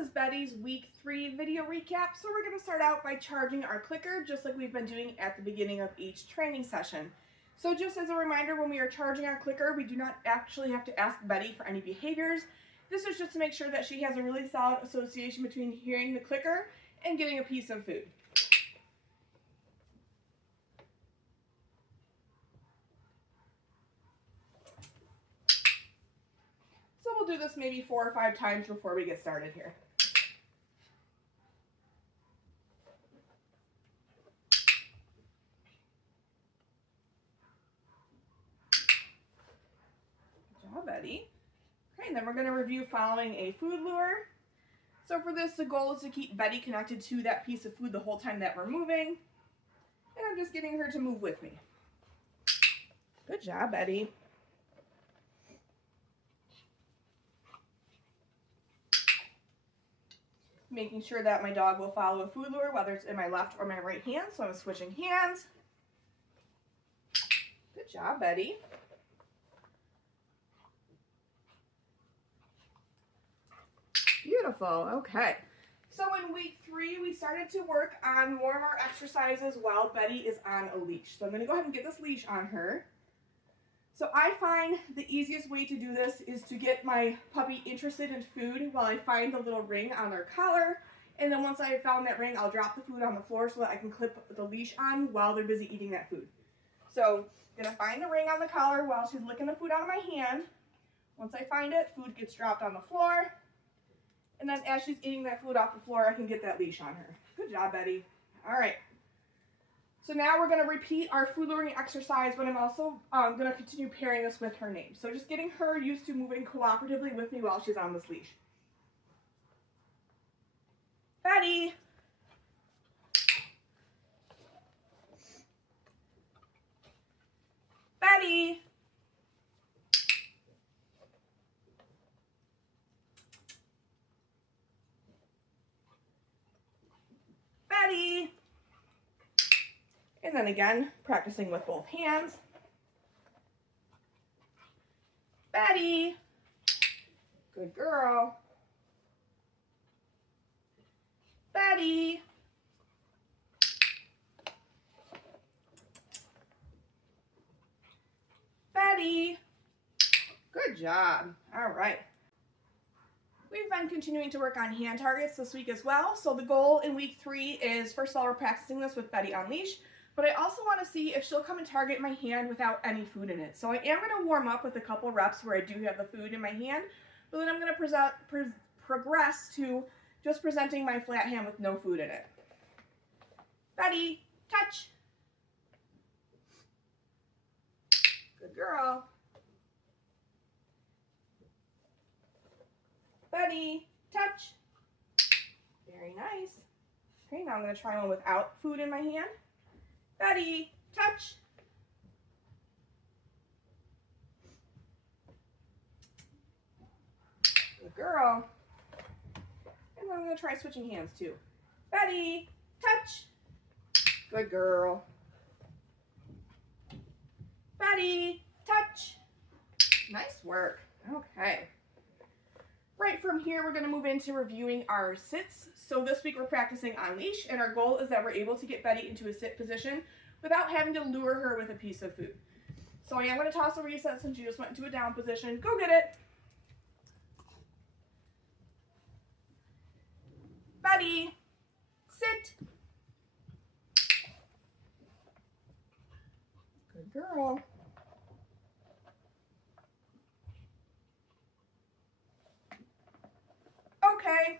is Betty's week 3 video recap. So we're going to start out by charging our clicker just like we've been doing at the beginning of each training session. So just as a reminder, when we are charging our clicker, we do not actually have to ask Betty for any behaviors. This is just to make sure that she has a really solid association between hearing the clicker and getting a piece of food. So we'll do this maybe 4 or 5 times before we get started here. Good job, Betty. Okay, and then we're going to review following a food lure. So for this, the goal is to keep Betty connected to that piece of food the whole time that we're moving. And I'm just getting her to move with me. Good job, Betty. Making sure that my dog will follow a food lure, whether it's in my left or my right hand, so I'm switching hands. Good job, Betty. Beautiful, okay. So in week 3, we started to work on more of our exercises while Betty is on a leash. So I'm gonna go ahead and get this leash on her. So I find the easiest way to do this is to get my puppy interested in food while I find the little ring on their collar. And then once I have found that ring, I'll drop the food on the floor so that I can clip the leash on while they're busy eating that food. So I'm gonna find the ring on the collar while she's licking the food out of my hand. Once I find it, food gets dropped on the floor. And then as she's eating that food off the floor, I can get that leash on her. Good job, Betty. All right. So now we're going to repeat our food luring exercise, but I'm also going to continue pairing this with her name. So just getting her used to moving cooperatively with me while she's on this leash. Betty. Betty. Betty. And then again, practicing with both hands. Betty. Good girl. Betty. Betty. Good job. All right. We've been continuing to work on hand targets this week as well. So the goal in week 3 is, first of all, we're practicing this with Betty on leash, but I also want to see if she'll come and target my hand without any food in it. So I am going to warm up with a couple reps where I do have the food in my hand, but then I'm going to progress to just presenting my flat hand with no food in it. Betty, touch. Good girl. Betty, touch. Very nice. Okay, now I'm going to try one without food in my hand. Betty, touch. Good girl. And then I'm going to try switching hands too. Betty, touch. Good girl. Betty, touch. Nice work. Okay. Right from here, we're going to move into reviewing our sits. So this week we're practicing on leash, and our goal is that we're able to get Betty into a sit position without having to lure her with a piece of food. So I am going to toss a reset since you just went into a down position. Go get it. Betty, sit. Good girl. Okay,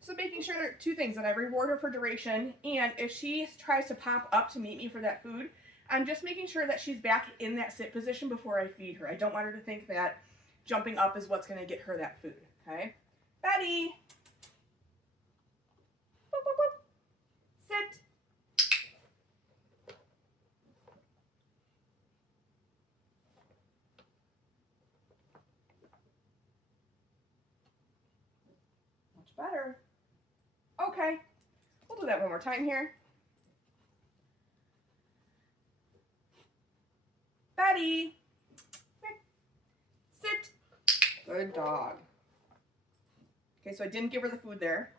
so making sure there are 2 things, that I reward her for duration, and if she tries to pop up to meet me for that food, I'm just making sure that she's back in that sit position before I feed her. I don't want her to think that jumping up is what's going to get her that food, okay? Betty! Boop, boop, boop. Sit! Better. Okay, we'll do that one more time here. Betty, sit. Good dog. Okay, so I didn't give her the food there.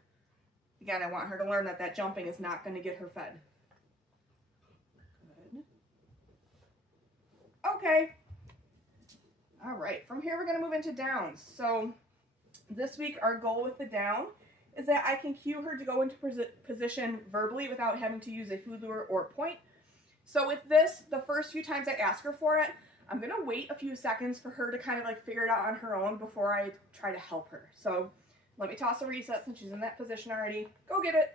Again, I want her to learn that that jumping is not going to get her fed. Good. Okay. All right, from here we're going to move into downs. So this week our goal with the down is that I can cue her to go into position verbally without having to use a food lure or point. So with this, the first few times I ask her for it, I'm going to wait a few seconds for her to kind of like figure it out on her own before I try to help her. So let me toss a reset since she's in that position already. Go get it.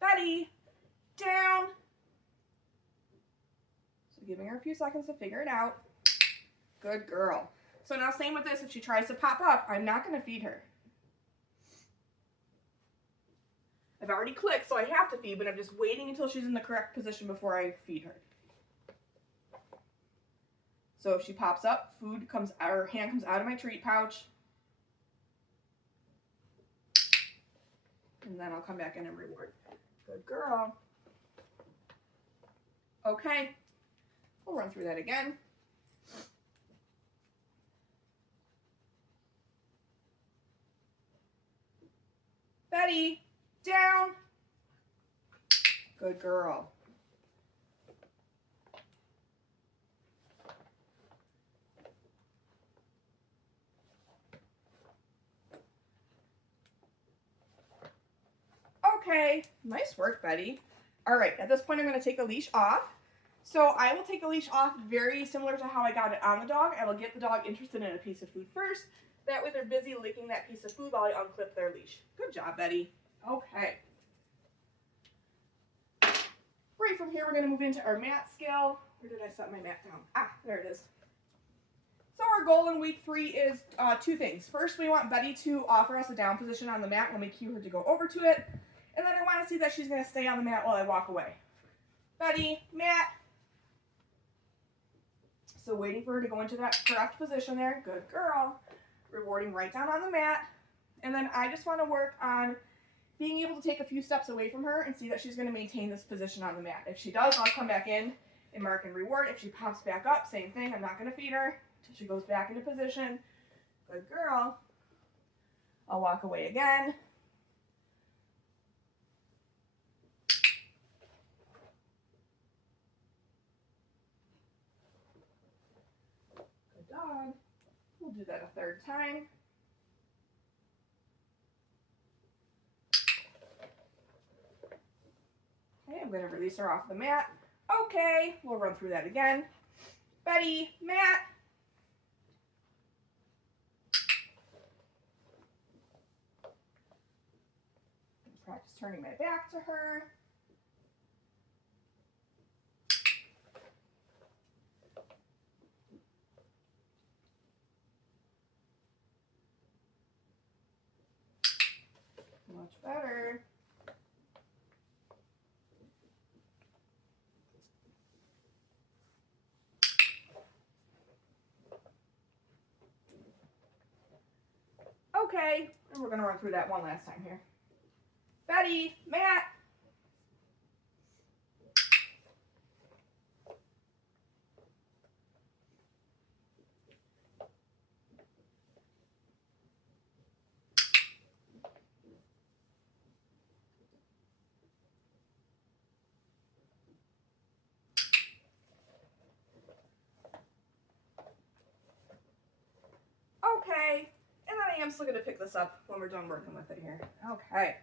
Betty, down. So giving her a few seconds to figure it out. Good girl. So now same with this, if she tries to pop up, I'm not going to feed her. I've already clicked, so I have to feed, but I'm just waiting until she's in the correct position before I feed her. So if she pops up, food comes, her hand comes out of my treat pouch. And then I'll come back in and reward. Good girl. Okay, we'll run through that again. Betty, down. Good girl. Okay, nice work, Betty. All right, at this point I'm going to take the leash off. So I will take the leash off very similar to how I got it on the dog. I will get the dog interested in a piece of food first. That way they're busy licking that piece of food while I unclip their leash. Good job, Betty. Okay. Right from here, we're going to move into our mat skill. Where did I set my mat down? Ah, there it is. So our goal in week 3 is two things. First, we want Betty to offer us a down position on the mat when we cue her to go over to it. And then I want to see that she's going to stay on the mat while I walk away. Betty, mat. So waiting for her to go into that correct position there. Good girl. Rewarding right down on the mat. And then I just want to work on being able to take a few steps away from her and see that she's going to maintain this position on the mat. If she does, I'll come back in and mark and reward. If she pops back up, same thing. I'm not going to feed her until she goes back into position. Good girl. I'll walk away again. Good dog. We'll do that a third time. Okay, I'm going to release her off the mat. Okay, we'll run through that again. Betty, mat. Practice turning my back to her. Much better. Okay, and we're going to run through that one last time here. Betty, mat. Okay, and then I am still going to pick this up when we're done working with it here. Okay.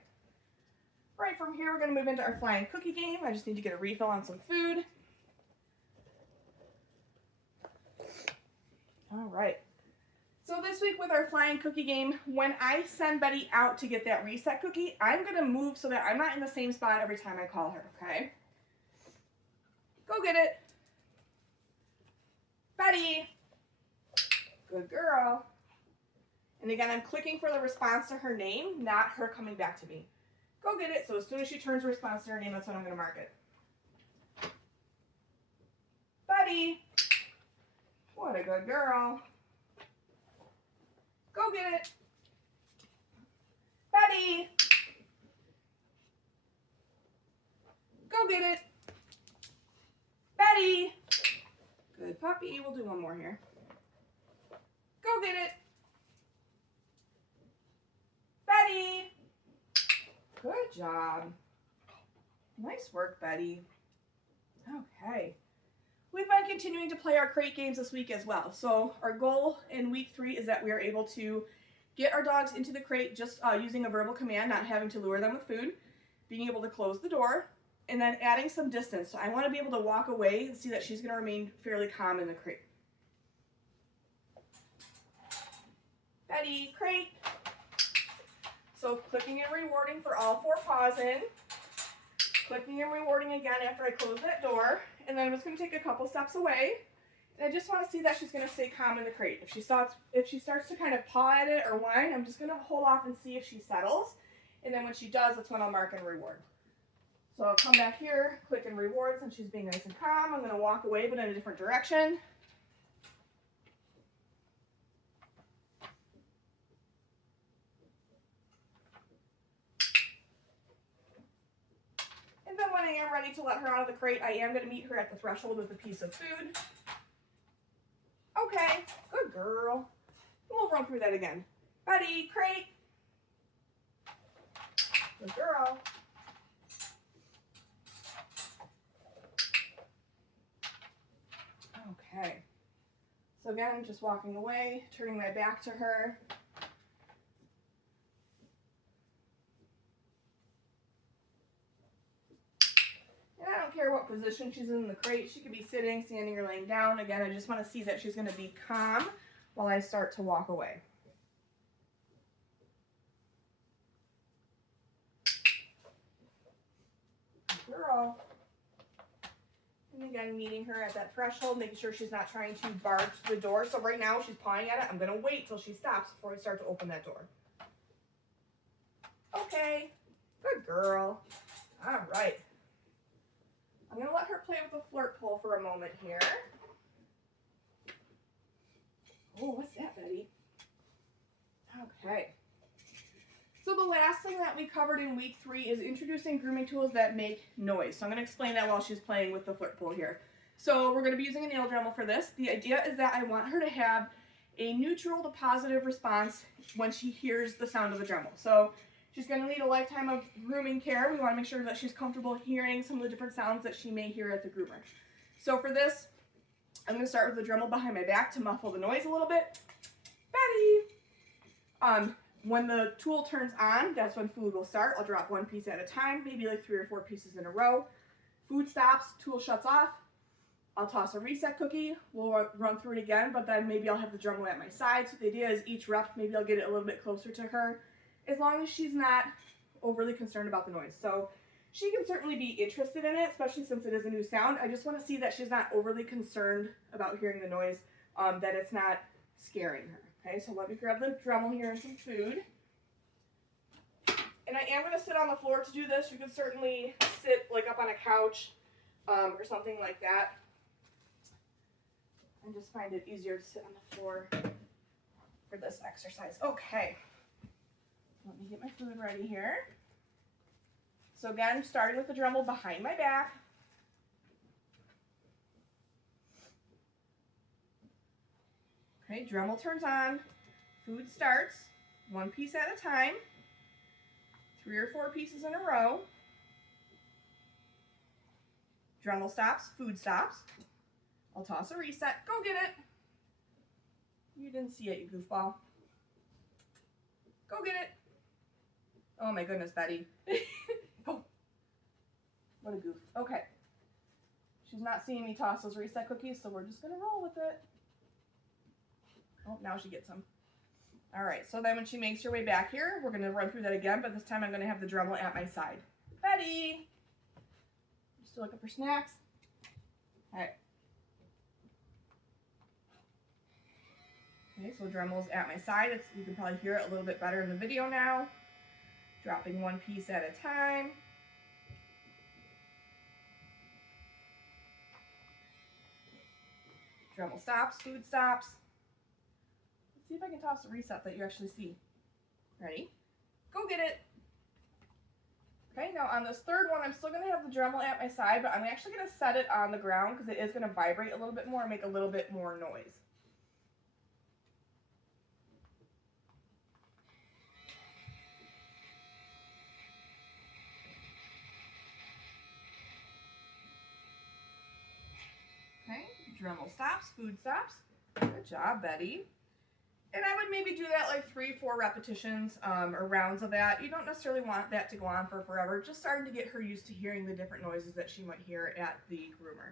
Right from here, we're going to move into our flying cookie game. I just need to get a refill on some food. All right. So this week with our flying cookie game, when I send Betty out to get that reset cookie, I'm going to move so that I'm not in the same spot every time I call her, okay? Go get it. Betty. Good girl. And again, I'm clicking for the response to her name, not her coming back to me. Go get it. So as soon as she turns a response to her name, that's when I'm going to mark it. Betty. What a good girl. Go get it. Betty. Go get it. Betty. Good puppy. We'll do one more here. Go get it. Good job. Nice work, Betty. Okay. We've been continuing to play our crate games this week as well. So our goal in week 3 is that we are able to get our dogs into the crate just using a verbal command, not having to lure them with food, being able to close the door, and then adding some distance. So I want to be able to walk away and see that she's going to remain fairly calm in the crate. Betty, crate. So clicking and rewarding for all 4 paws in. Clicking and rewarding again after I close that door. And then I'm just going to take a couple steps away. And I just want to see that she's going to stay calm in the crate. If she starts to kind of paw at it or whine, I'm just going to hold off and see if she settles. And then when she does, that's when I'll mark and reward. So I'll come back here, click and reward since she's being nice and calm. I'm going to walk away but in a different direction. And then when I am ready to let her out of the crate, I am going to meet her at the threshold with a piece of food. Okay, good girl. And we'll run through that again. Betty, crate. Good girl. Okay. So again, just walking away, turning my back to her. And I don't care what position she's in the crate. She could be sitting, standing, or laying down. Again, I just want to see that she's going to be calm while I start to walk away. Good girl. And again, meeting her at that threshold, making sure she's not trying to barge the door. So right now she's pawing at it. I'm going to wait till she stops before I start to open that door. Okay, good girl. All right. I'm going to let her play with the flirt pole for a moment here. Oh, what's that, Betty? Okay. So the last thing that we covered in week 3 is introducing grooming tools that make noise. So I'm going to explain that while she's playing with the flirt pole here. So we're going to be using a nail Dremel for this. The idea is that I want her to have a neutral to positive response when she hears the sound of the Dremel. So she's going to need a lifetime of grooming care. We want to make sure that she's comfortable hearing some of the different sounds that she may hear at the groomer. So for this, I'm going to start with the Dremel behind my back to muffle the noise a little bit. Betty! When the tool turns on, that's when food will start. I'll drop 1 piece at a time, maybe like 3 or 4 pieces in a row. Food stops, tool shuts off. I'll toss a reset cookie. We'll run through it again, but then maybe I'll have the Dremel at my side. So the idea is each rep, maybe I'll get it a little bit closer to her, as long as she's not overly concerned about the noise. So she can certainly be interested in it, especially since it is a new sound. I just want to see that she's not overly concerned about hearing the noise, that it's not scaring her. Okay, so let me grab the Dremel here and some food. And I am going to sit on the floor to do this. You can certainly sit like up on a couch or something like that. I just find it easier to sit on the floor for this exercise. Okay, let me get my food ready here. So again, starting with the Dremel behind my back. Okay, Dremel turns on, food starts, 1 piece at a time, 3 or 4 pieces in a row. Dremel stops, food stops. I'll toss a reset. Go get it. You didn't see it, you goofball. Go get it. Oh my goodness, Betty. Oh, what a goof. Okay. She's not seeing me toss those reset cookies, so we're just going to roll with it. Oh, now she gets them. All right, so then when she makes her way back here, we're going to run through that again, but this time I'm going to have the Dremel at my side. Betty! You still looking for snacks? All right. Okay, so Dremel's at my side. You can probably hear it a little bit better in the video now. Dropping 1 piece at a time. Dremel stops, food stops. Let's see if I can toss a reset that you actually see. Ready? Go get it. Okay, now on this third one, I'm still going to have the Dremel at my side, but I'm actually going to set it on the ground because it is going to vibrate a little bit more and make a little bit more noise. Dremel stops, food stops. Good job, Betty. And I would maybe do that like 3-4 repetitions or rounds of that. You don't necessarily want that to go on for forever. Just starting to get her used to hearing the different noises that she might hear at the groomer.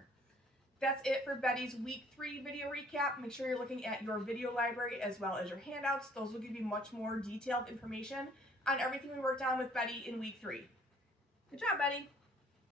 That's it for Betty's week 3 video recap. Make sure you're looking at your video library as well as your handouts. Those will give you much more detailed information on everything we worked on with Betty in week 3. Good job, Betty.